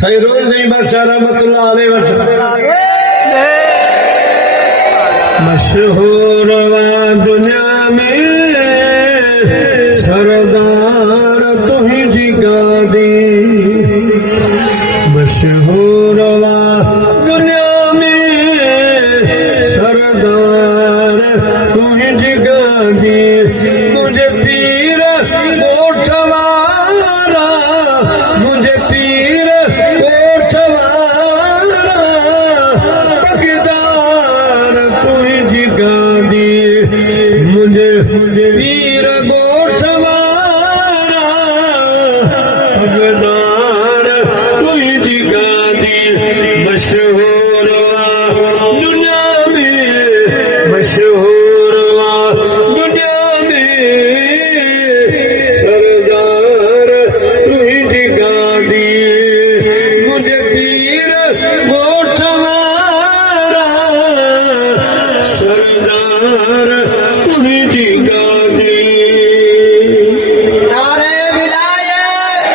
सैरोल नहीं बादशाह रहमतुल्लाह अलैहि वसल्लम मशहूर दुनिया में सरदार तुही जी गादी मशहूर दुनिया में सरदार तुही जी गादी मुझे पीर गोठवारा मुझे पीर गोठवारा पगदार तुही जी गादी मुझे पीर गोठवारा पगदार तुही जी गादी मशहूर दुनिया में मशहूर दुनिया में सरदार तुही जी गादी मुझे पीर गोठवारा सरदार तुही जी गादी नारे विलायत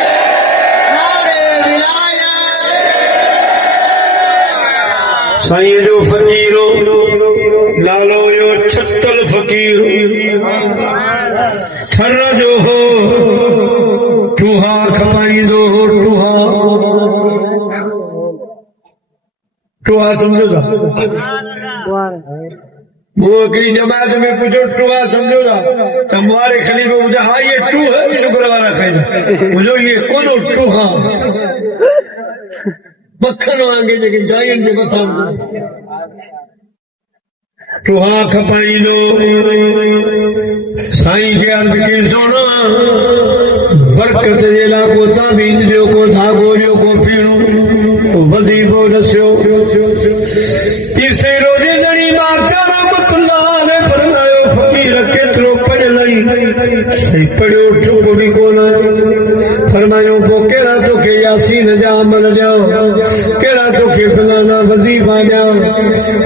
साईं जो फकीरो लालो जो छत्तल फकीर थर जो हो टूहा खपाईंदो हो टूहा समझो था वो हिकिड़ी जमात में पुछो टूहा समझो था त हमारे खलीफे ॿुधा हा ये टू है शुक्र वारा खाईंदा मुंहिंजो ये कोन टूहा मक्खन वांगे जेके जायुनि जे मथां टूहा खपाईंदो साईं खे अर्ज़ कई सोना बरकत जे लाइ को ताबीज़ ॾियो को धागो ॾियो को पीणो वज़ीफ़ो ॾसियो पीर साईं रोज़े दड़ी मारचा रहमतुल्लाह अलैहि फरमायो फ़क़ीर केतिरो पढ़ियल आहीं साईं पढ़ियो ठुको बि कोन फरमायो पोइ कहिड़ा तोखे यासीन जा अमल ॾियां कहिड़ा तोखे फलाना वज़ीफ़ा ॾियां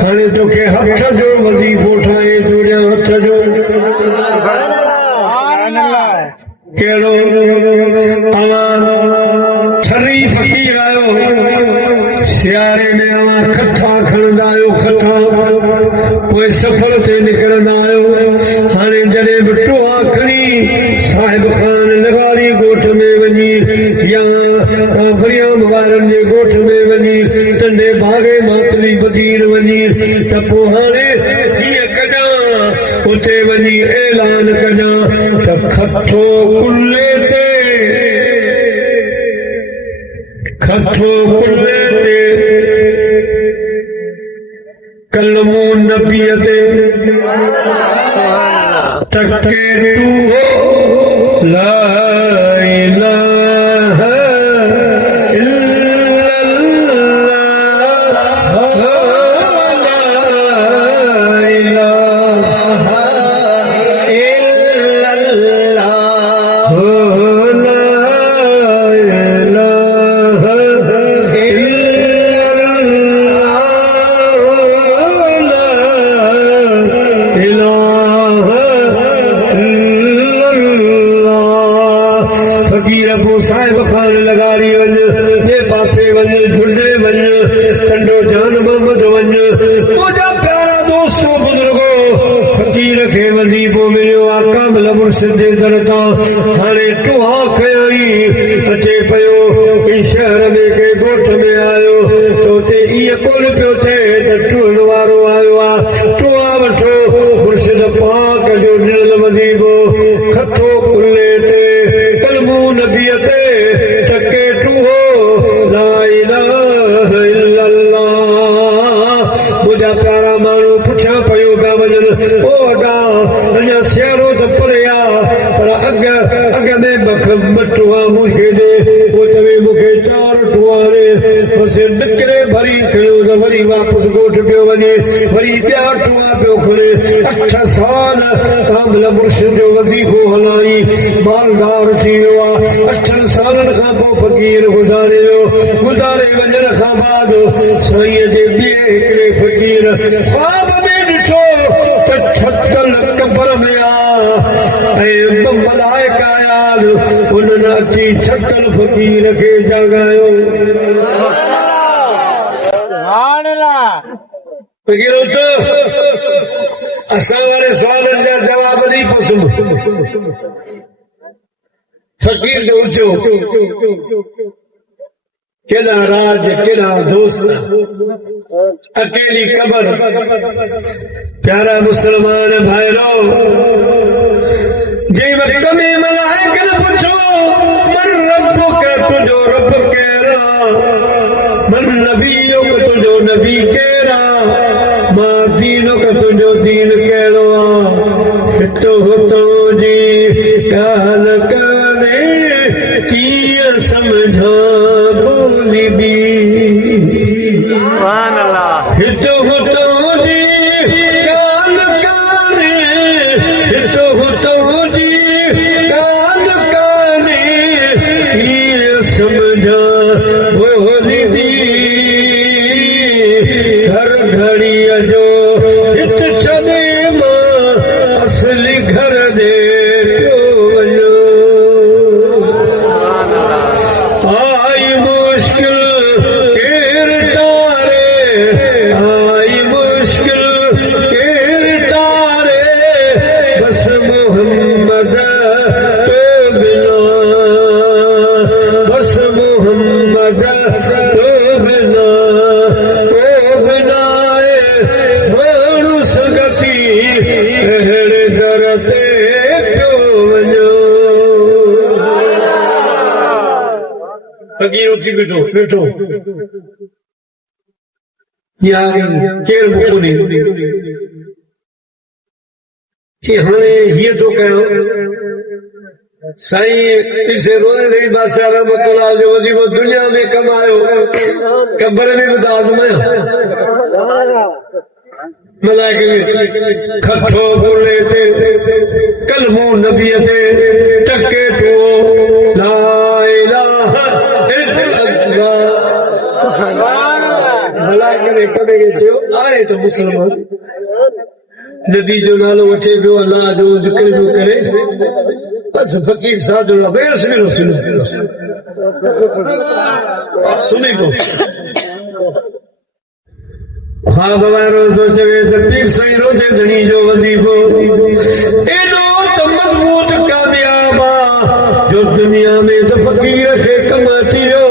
हाणे तोखे हथ जो वज़ीफ़ो ठाहे थो ॾियां हथ जो कहिड़ो तव्हां छरी फ़क़ीर आहियो सियारे में अवां खथा खणंदा आहियो खथा पोइ सफ़र ते निकिरंदा आहियो हाणे जॾहिं बि टोहा खणी साहिब खान नगारी ॻोठ में वञी या फरियाम वारनि जे ॻोठ में वञी टंडे भागे मातली बदीर वञी त पोइ हाणे हीअं कजां उते वञी ऐलान कजां त खथो कुल्ले ते खथो कुल्ले ते कलमो नबीअ ते टके टूहो ला इलाहा इल्लल्लाह ला इलाहा इल्लल्लाह ला इलाहा फकीर पोइ साहिब खान लगारी वञ ॿिए पासे वञ झुंडे वञ टंडो जान मोहम्मद वञ मुंहिंजा प्यारा दोस्तो बुज़ुर्गो फकीर खे वज़ीफ़ो मिलियो आका मल मुर्शिद जे दर तां हाणे टोहा खयाई अचे पियो कंहिं शहर में कंहिं ॻोठ में आयो त उते ईअं कोन पियो थिए त टुहण वारो आयो आहे टोहा वठो मुर्शिद पाक जो ॾिनल वज़ीफ़ो खथो कुल्ले ते कलमो नबीअ ते टके टूहो ला इलाहा इल्लल्लाह मुंहिंजा प्यारा माण्हू पुठियां पियो पिया वञनि ओ अॻा अञा सियारो त परे आहे पर अॻ में ॿ टुहा मूंखे ॾे पोइ चवे मूंखे 4 टुहा ॾे बसि निकिरे भरी खयो त वरी वापसि ॻोठ पियो वञे वरी ॿिया टुहा पियो खणे 8 साल कामिल मुर्शिद जो वज़ीफ़ो हलाई मालदार थी वियो आहे 8 सालनि खां पोइ फ़क़ीर गुज़ारे वञण खां बाद साईं जे ॿिए हिकिड़े फ़क़ीर ख्वाब में ॾिठो त छत्तल कबर में आ ऐं मलाइका आया बाद उन्होंने अची छकल फकीर खे जगायो फकीर उथो असां वारे सवालनि जा जवाब ॾेई पसंद फकीर जो उचो केड़ा राज केड़ा दोस्त अकेली कबर प्यारा मुसलमान भाईरो जे वक्त में मलाइक ने पूछो मन रब्बुक तुझो रब केरा मन नबियो को तुझो नबी केरा मां दीनो को तुझो दीन केरो हितो हुतो जी गाल करे की समझा बोली बी सुभान अल्लाह हितो हुतो जी गाल करे हितो हुतो जी गाल करे की समझा बोली बी घर घड़ी जो हित छॾे मां असली घर दे पियो वञो आई मुश्किल केर टारे आई मुश्किल केर टारे बस मोहम्मद तो बिना बस मोहम्मद तो बिना सोनू संगति अहिड़े दर ते पियो वञो फकीर उथी बीठो केर बि कोन्हे कि हाणे हीअं थो कयो साईं इसे रोए रही बादशाह रहमतुल्लाह जो वज़ीफ़ो दुनिया में कमायो कब्र में बि त आज़मायो मलाइक खठो बोले थे कलमो नबी थे टके तो ला इलाहा इल्लल्लाह मलाइक ने कदे थियो आए तो मुसलमान नबी जो नालो वठे पियो अल्लाह जो ज़िक्र जो करे बस फकीर सादुल्लाह बेर से सुनी को ख्वाब वारो तो चवे त पीर साईं रोजे धणी जो वज़ीफ़ो एॾो त मज़बूत कामयाब जो दुनिया में तो फकीर खे कम अचियो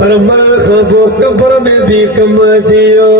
पर मरण खां पोइ कब्र में भी कम अचियो